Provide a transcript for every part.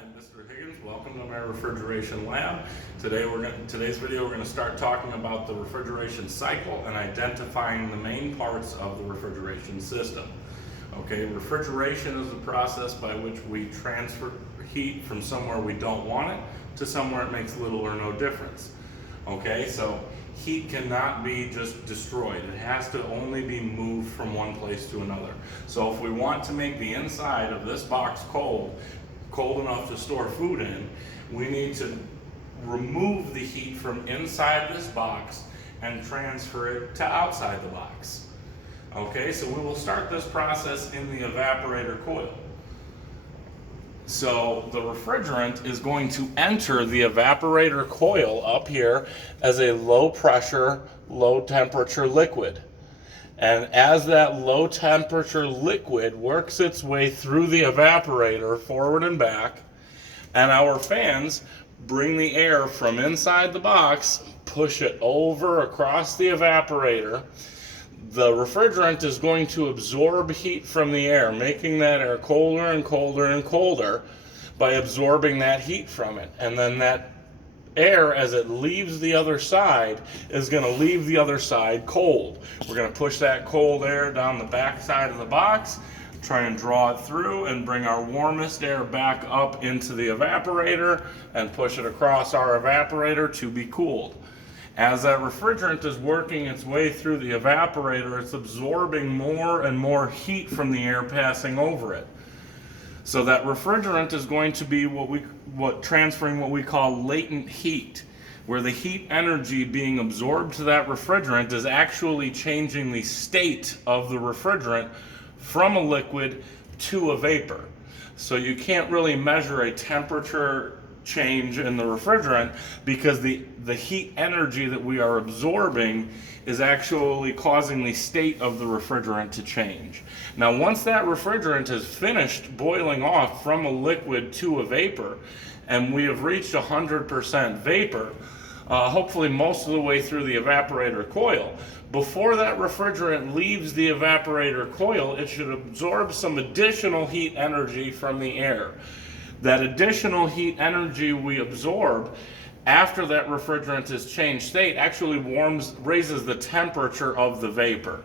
I'm Mr. Higgins. Welcome to my refrigeration lab. Today's video we're going to start talking about the refrigeration cycle and identifying the main parts of the refrigeration system. Okay, refrigeration is the process by which we transfer heat from somewhere we don't want it to somewhere it makes little or no difference. Okay, so heat cannot be just destroyed. It has to only be moved from one place to another. So if we want to make the inside of this box cold enough to store food in, we need to remove the heat from inside this box and transfer it to outside the box. Okay, so we will start this process in the evaporator coil. So the refrigerant is going to enter the evaporator coil up here as a low pressure, low temperature liquid. And as that low temperature liquid works its way through the evaporator forward and back, and our fans bring the air from inside the box, push it over across the evaporator, the refrigerant is going to absorb heat from the air, making that air colder and colder and colder by absorbing that heat from it. And then that air, as it leaves the other side, is going to leave the other side cold. We're going to push that cold air down the back side of the box, try and draw it through and bring our warmest air back up into the evaporator and push it across our evaporator to be cooled. As that refrigerant is working its way through the evaporator, it's absorbing more and more heat from the air passing over it. So that refrigerant is going to be transferring what we call latent heat, where the heat energy being absorbed to that refrigerant is actually changing the state of the refrigerant from a liquid to a vapor. So you can't really measure a temperature change in the refrigerant because the heat energy that we are absorbing is actually causing the state of the refrigerant to change. Now, once that refrigerant is finished boiling off from a liquid to a vapor, and we have reached 100% vapor, hopefully most of the way through the evaporator coil, before that refrigerant leaves the evaporator coil, it should absorb some additional heat energy from the air. That additional heat energy we absorb after that refrigerant has changed state actually raises the temperature of the vapor.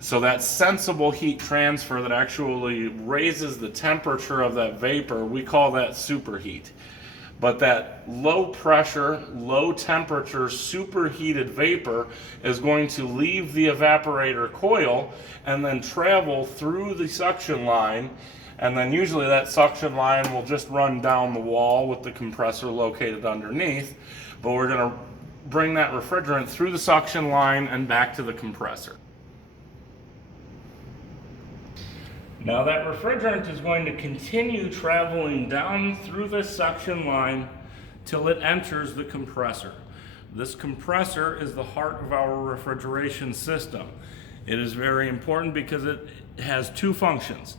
So that sensible heat transfer that actually raises the temperature of that vapor, we call that superheat. But that low pressure, low temperature, superheated vapor is going to leave the evaporator coil and then travel through the suction line. And then usually that suction line will just run down the wall with the compressor located underneath. But we're going to bring that refrigerant through the suction line and back to the compressor. Now that refrigerant is going to continue traveling down through this suction line till it enters the compressor. This compressor is the heart of our refrigeration system. It is very important because it has two functions.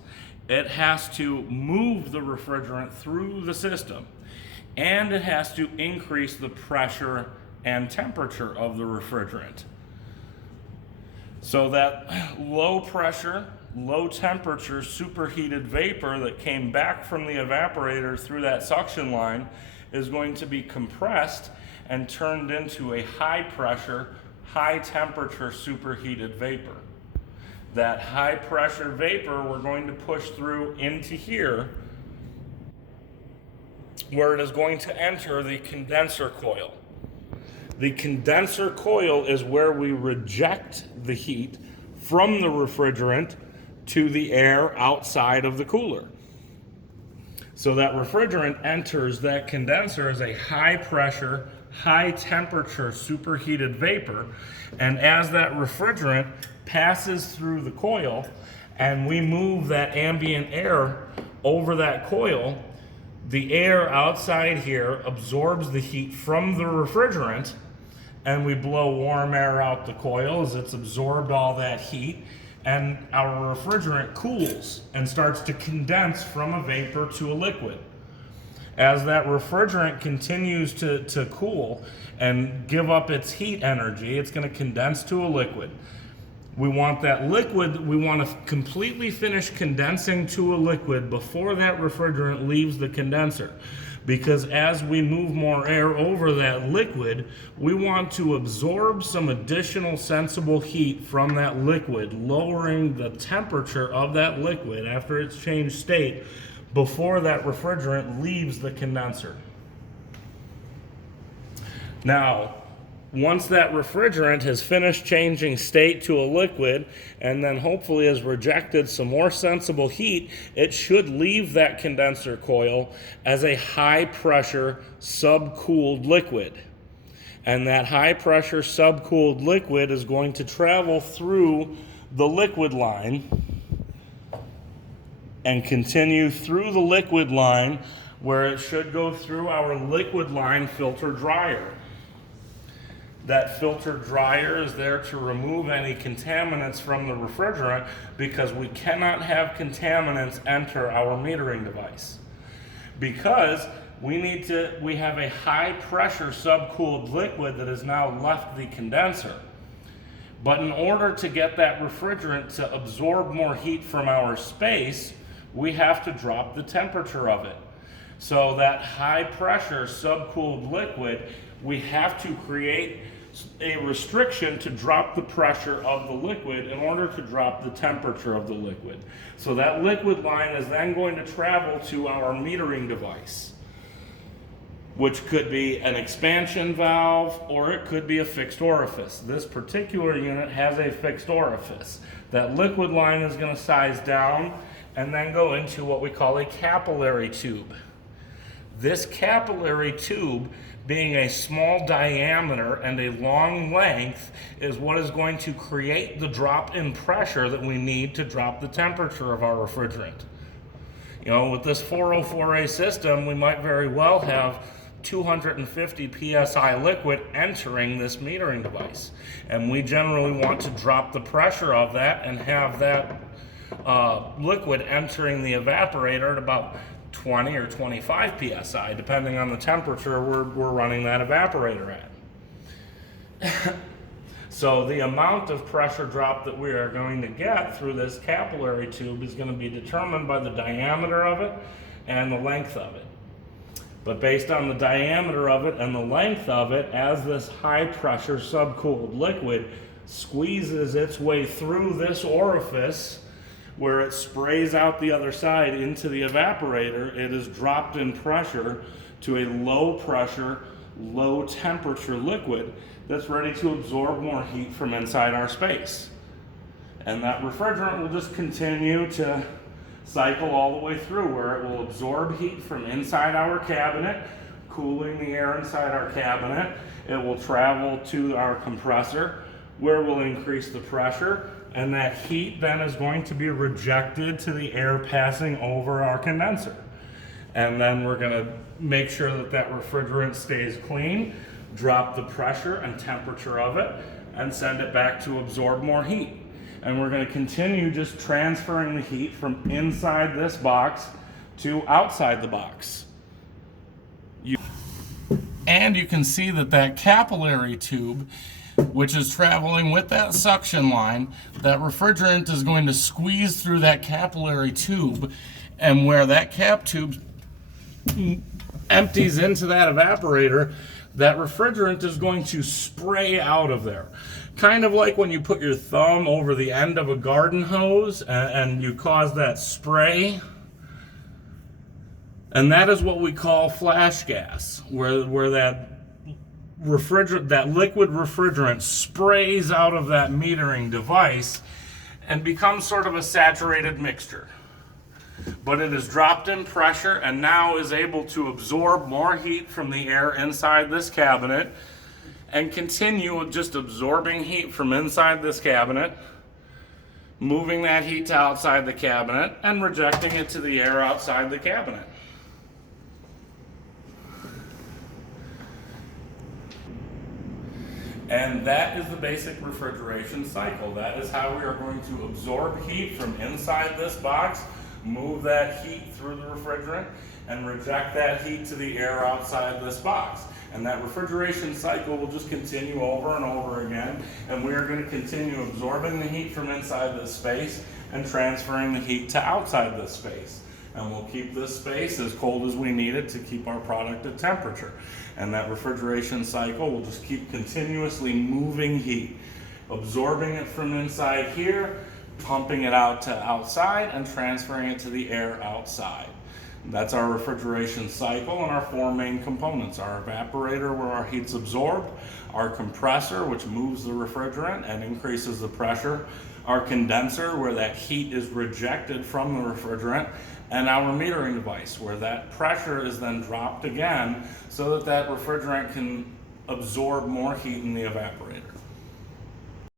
It has to move the refrigerant through the system, and it has to increase the pressure and temperature of the refrigerant. So that low pressure, low temperature, superheated vapor that came back from the evaporator through that suction line is going to be compressed and turned into a high pressure, high temperature superheated vapor. That high pressure vapor we're going to push through into here, where it is going to enter the condenser coil. The condenser coil is where we reject the heat from the refrigerant to the air outside of the cooler. So that refrigerant enters that condenser as a high pressure, high temperature superheated vapor, and as that refrigerant passes through the coil and we move that ambient air over that coil, the air outside here absorbs the heat from the refrigerant, and we blow warm air out the coil as it's absorbed all that heat, and our refrigerant cools and starts to condense from a vapor to a liquid. As that refrigerant continues to cool and give up its heat energy, it's going to condense to a liquid. We want that liquid, we want to completely finish condensing to a liquid before that refrigerant leaves the condenser. Because as we move more air over that liquid, we want to absorb some additional sensible heat from that liquid, lowering the temperature of that liquid after it's changed state before that refrigerant leaves the condenser. Now, once that refrigerant has finished changing state to a liquid and then hopefully has rejected some more sensible heat, it should leave that condenser coil as a high pressure subcooled liquid. And that high pressure subcooled liquid is going to travel through the liquid line and continue through the liquid line where it should go through our liquid line filter dryer. That filter dryer is there to remove any contaminants from the refrigerant because we cannot have contaminants enter our metering device. Because we have a high pressure subcooled liquid that has now left the condenser. But in order to get that refrigerant to absorb more heat from our space, we have to drop the temperature of it. So that high pressure subcooled liquid, we have to create a restriction to drop the pressure of the liquid in order to drop the temperature of the liquid. So that liquid line is then going to travel to our metering device, which could be an expansion valve or it could be a fixed orifice. This particular unit has a fixed orifice. That liquid line is going to size down and then go into what we call a capillary tube. This capillary tube, being a small diameter and a long length, is what is going to create the drop in pressure that we need to drop the temperature of our refrigerant. You know, with this 404A system, we might very well have 250 psi liquid entering this metering device. And we generally want to drop the pressure of that and have that liquid entering the evaporator at about 20 or 25 psi, depending on the temperature we're running that evaporator at. So the amount of pressure drop that we are going to get through this capillary tube is going to be determined by the diameter of it and the length of it. But based on the diameter of it and the length of it, as this high pressure subcooled liquid squeezes its way through this orifice, where it sprays out the other side into the evaporator, it is dropped in pressure to a low pressure, low temperature liquid that's ready to absorb more heat from inside our space. And that refrigerant will just continue to cycle all the way through, where it will absorb heat from inside our cabinet, cooling the air inside our cabinet. It will travel to our compressor, where we'll increase the pressure, and that heat then is going to be rejected to the air passing over our condenser. And then we're going to make sure that that refrigerant stays clean, drop the pressure and temperature of it, and send it back to absorb more heat. And we're going to continue just transferring the heat from inside this box to outside the box. And you can see that that capillary tube, which is traveling with that suction line, that refrigerant is going to squeeze through that capillary tube, and where that cap tube empties into that evaporator, that refrigerant is going to spray out of there. Kind of like when you put your thumb over the end of a garden hose and you cause that spray. And that is what we call flash gas, where that liquid refrigerant sprays out of that metering device and becomes sort of a saturated mixture. But it is dropped in pressure and now is able to absorb more heat from the air inside this cabinet and continue just absorbing heat from inside this cabinet, moving that heat to outside the cabinet and rejecting it to the air outside the cabinet. And that is the basic refrigeration cycle. That is how we are going to absorb heat from inside this box, move that heat through the refrigerant and reject that heat to the air outside this box. And that refrigeration cycle will just continue over and over again, and we are going to continue absorbing the heat from inside this space and transferring the heat to outside this space. And we'll keep this space as cold as we need it to keep our product at temperature. And that refrigeration cycle will just keep continuously moving heat, absorbing it from inside here, pumping it out to outside, and transferring it to the air outside. That's our refrigeration cycle and our four main components: our evaporator, where our heat's absorbed; our compressor, which moves the refrigerant and increases the pressure; our condenser, where that heat is rejected from the refrigerant; and our metering device, where that pressure is then dropped again so that that refrigerant can absorb more heat in the evaporator.